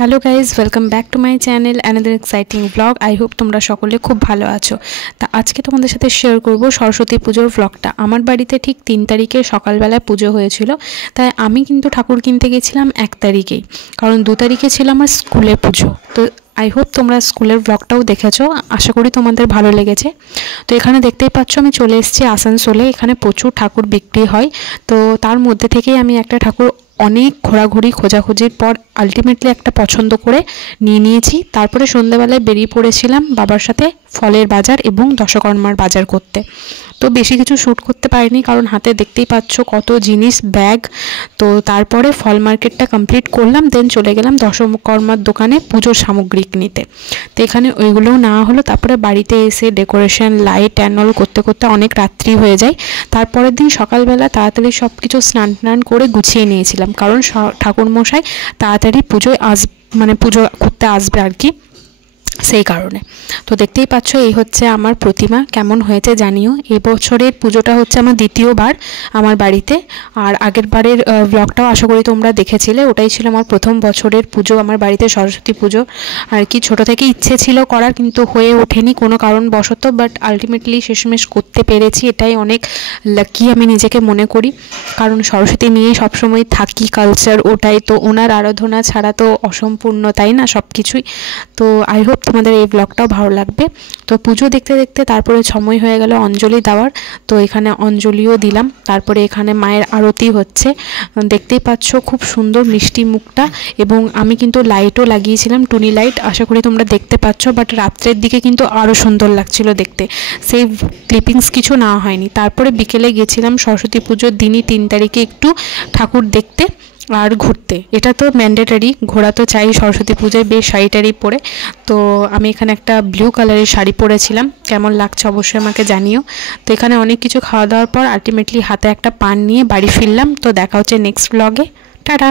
Hello guys, welcome back to my channel another exciting blog. I hope তোমরা সকলে খুব ভালো আছো। তা আজকে তোমাদের সাথে শেয়ার করব সরস্বতী পুজোর ব্লগটা। আমার বাড়িতে ঠিক 3 তারিখে সকালবেলায় পুজো হয়েছিল, তাই আমি কিন্তু ঠাকুর কিনতে গেছিলাম 1 তারিখেই, কারণ 2 তারিখে ছিল আমার স্কুলে পুজো। তো আই হোপ তোমরা স্কুলের ব্লগটাও দেখেছো, আশা করি তোমাদের ভালো লেগেছে। তো এখানে দেখতেই পাচ্ছ আমি চলে এসেছি আসানসোলে। এখানে প্রচুর ঠাকুর বিক্রি হয়, তো তার মধ্যে থেকেই আমি একটা ঠাকুর অনেক ঘোরাঘুরি খোঁজাখুঁজির পর আলটিমেটলি একটা পছন্দ করে নিয়েছি। তারপরে সন্ধ্যাবেলায় বেরিয়ে পড়েছিলাম বাবার সাথে ফলের বাজার এবং দশকর্মার বাজার করতে। তো বেশি কিছু শ্যুট করতে পারিনি, কারণ হাতে দেখতেই পাচ্ছ কত জিনিস, ব্যাগ। তো তারপরে ফল মার্কেটটা কমপ্লিট করলাম, দেন চলে গেলাম দশকর্মার দোকানে পুজোর সামগ্রী নিতে। তো এখানে ওইগুলোও নেওয়া হলো। তারপরে বাড়িতে এসে ডেকোরেশন, লাইট অ্যান্ড অল করতে করতে অনেক রাত্রি হয়ে যায়। তারপরের দিন সকালবেলা তাড়াতাড়ি সব কিছু স্নান করে গুছিয়ে নিয়েছিলাম, কারণ ঠাকুরমশাই তাড়াতাড়ি পুজোয় পুজো করতে আসবে আর কি, সেই কারণে। তো দেখতেই পাচ্ছ এই হচ্ছে আমার প্রতিমা। কেমন হয়েছে জানিও। এই বছরের পুজোটা হচ্ছে আমার দ্বিতীয়বার আমার বাড়িতে, আর আগের বারের ব্লগটাও আশা করি তোমরা দেখেছিলে। ওটাই ছিল আমার প্রথম বছরের পুজো আমার বাড়িতে, সরস্বতী পুজো আর কি। ছোট থেকে ইচ্ছে ছিল করার, কিন্তু হয়ে ওঠেনি কোনো কারণবশত, বাট আলটিমেটলি শেষমেশ করতে পেরেছি। এটাই অনেক লাকি আমি নিজেকে মনে করি, কারণ সরস্বতী নিয়েই সবসময় থাকি, কালচার ওটাই তো। ওনার আরাধনা ছাড়া তো অসম্পূর্ণ, তাই না সব কিছুই। তো আই হোপ তোমাদের এই ব্লগটাও ভালো লাগবে। তো পুজো দেখতে দেখতে তারপরে সময় হয়ে গেল অঞ্জলি দেওয়ার। তো এখানে অঞ্জলিও দিলাম। তারপরে এখানে মায়ের আরতি হচ্ছে, দেখতেই পাচ্ছ খুব সুন্দর মিষ্টি মুখটা। এবং আমি কিন্তু লাইটও লাগিয়েছিলাম, টুনি লাইট, আশা করি তোমরা দেখতে পাচ্ছ। বাট রাত্রের দিকে কিন্তু আরও সুন্দর লাগছিল দেখতে, সেই ক্লিপিংস কিছু নেওয়া হয়নি। তারপরে বিকেলে গেছিলাম সরস্বতী পুজোর দিনই 3 তারিখে একটু ঠাকুর দেখতে আর ঘুরতে। এটা তো ম্যান্ডেটারি, ঘোরা তো চাই সরস্বতী পুজোয়, বেশ শাড়ি পরে। তো আমি এখানে একটা ব্লু কালারের শাড়ি পরেছিলাম, কেমন লাগছে অবশ্যই আমাকে জানিও। তো এখানে অনেক কিছু খাওয়া দাওয়ার পর আলটিমেটলি হাতে একটা পান নিয়ে বাড়ি ফিরলাম। তো দেখা হচ্ছে নেক্সট ব্লগে। টাটা।